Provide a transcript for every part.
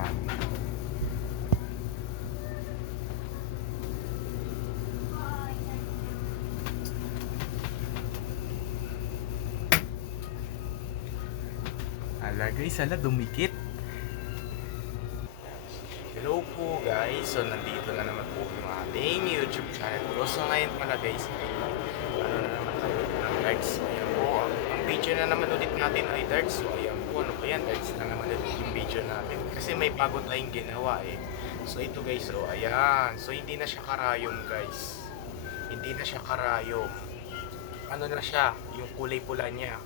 Yan. Ala guys, ala dumikit. Hello po guys, so nandito na naman po yung ating YouTube channel ko. So ngayon pala guys, ano na naman tayo ng darts. Ayan po, ang video na naman ulit natin ay darts. So ayan po, ano ba yan? Darts na naman ulit yung video natin. Kasi may bago tayong ginawa eh. So ito guys, so ayan. So hindi na siya karayom guys. Hindi na siya karayom. Ano na siya, yung kulay pula niya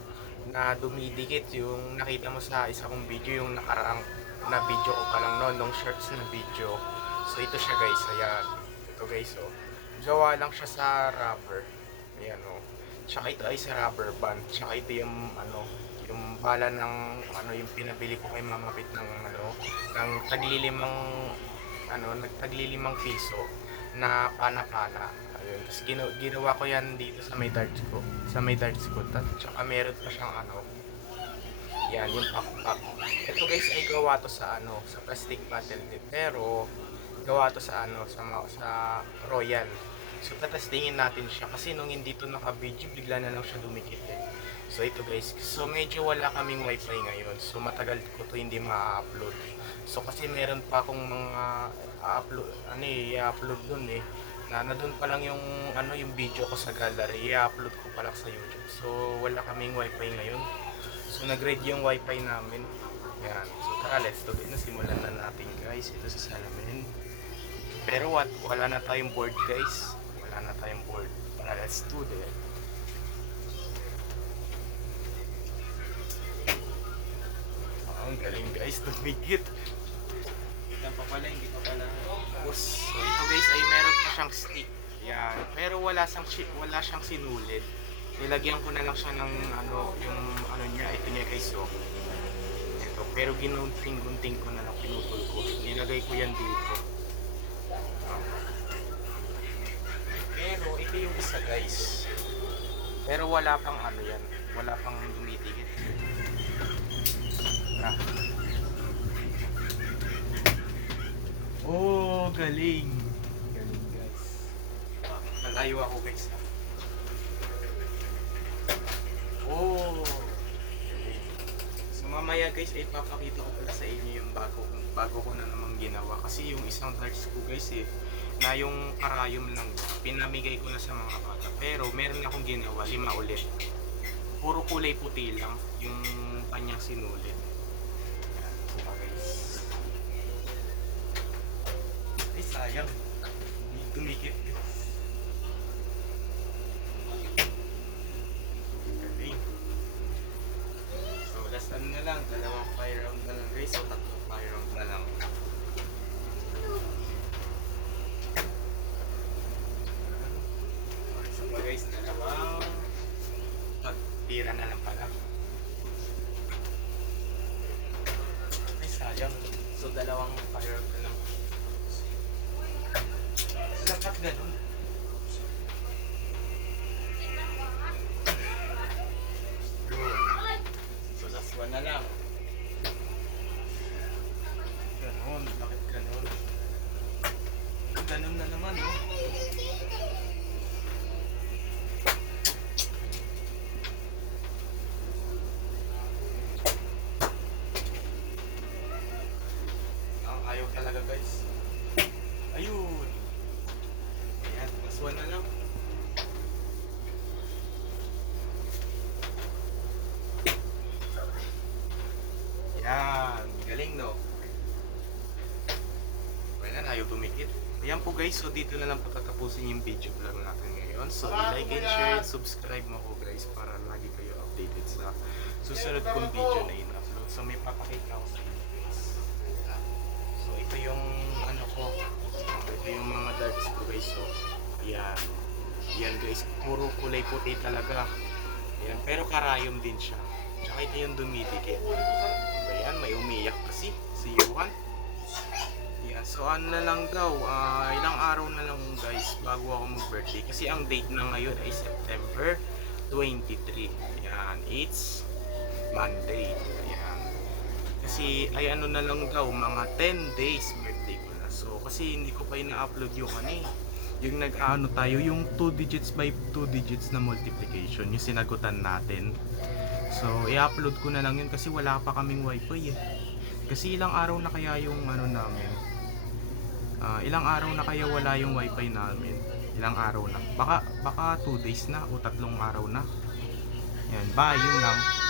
na dumidikit yung nakita mo sa isa kong video yung nakaraang na video ko pa lang noon, nung shorts na video. So ito siya guys, ayan. Ito guys, oh. Gawa lang siya sa rubber. Ayan, oh. Tsaka ito ay sa rubber band. Tsaka ito yung, ano, yung bala ng, ano, yung pinabili ko kay Mama Pit ng, ano, ng taglilimang, ano, nagtaglilimang piso na pana-pana. Ayun. Tapos ginawa, ginawa ko yan dito sa may darts ko. Sa may darts ko. Tapos tsaka meron pa siyang, ano, yan, yung pakpak. Ito guys ay gawa to sa ano, sa plastic bottle. Pero gawa to sa ano, sa sa Royal. So tatestingin natin siya kasi nung hindi to naka-video, bigla na lang siya dumikit eh. So ito guys, so medyo wala kaming wifi ngayon. So matagal ko to hindi ma-upload. So kasi meron pa akong mga upload ano eh, i-upload dun eh. Na, na dun pa lang yung ano yung video ko sa gallery, i-upload ko pa lang sa YouTube. So wala kaming wifi ngayon. So nag-ready yung wifi namin. Yan. So tara, let's do it. Nasimulan na natin guys. Ito sa salamin. Pero what? Wala na tayong board guys. Wala na tayong board. Tara, let's do. Ah, Ang galing guys. Tumigit. Kita pa pala, hindi pa pala. Tapos, so ito guys ay meron pa siyang stick. Yan. Pero wala siyang, wala siyang sinulid. Nilagyan ko na lang siya ng ano, yung ano niya, ito niya guys, oh. Ito, pero ginunting-gunting ko na lang, pinutol ko. Nilagay ko yan dito. Ah. Pero ito yung isa guys. Pero wala pang ano yan. Wala pang dumitikit. Ah. Oh, galing. Galing guys. Nalayo ako guys. Oh. Mamaya guys ay papakita ko pala sa inyo yung bago bago ko na namang ginawa. Kasi yung isang darts ko guys eh na yung karayom lang pinamigay ko na sa mga bata. Pero meron akong ginawa lima ulit. Puro kulay puti lang yung kanyang sinulit. Yan, diba guys? Ay sayang. Hindi tumikit guys galing so last ano na lang dalawang fire round na lang guys. O tatlong fire round na lang. So guys dalawang pagtira na lang pala. Ay sayang. So dalawang fire round na lang. Dapat ganun Good. So last one na lang. Ganun, bakit ganun? Ganun na naman, oh. Ang ayaw talaga, guys. Ayun. Ayan, last one na lang. Yan, galing no. Wala na, ayaw tumikit. Ayan po guys, so dito na lang po tatapusin yung video vlog natin ngayon. So i-like and share, subscribe mo ko guys para lagi kayo updated sa susunod kong video na in-upload. So may papakita ko sa inyo guys. So ito yung ano ko, ito yung mga darts ko guys. So ayan, yan guys, puro kulay puti talaga. Ayan, pero karayom din siya. Tsaka ito yung dumidikit. Ba yan? May umiyak kasi. Si Yuan. Yan. So ano na lang daw, ah, ilang araw na lang guys bago ako mag-birthday. Kasi ang date na ngayon ay September 23. Yan. It's Monday. Yan. Kasi ay ano na lang daw, mga 10 days birthday ko na. So kasi hindi ko pa ina-upload yung ano eh. Yung nag-ano tayo, yung 2 digits by 2 digits na multiplication, yung sinagutan natin. So i-upload ko na lang yun kasi wala pa kaming wifi eh. Kasi ilang araw na kaya yung ano namin. Ah, ilang araw na kaya wala yung wifi namin. Ilang araw na. Baka baka 2 days na o tatlong araw na. Yan, bye yun lang.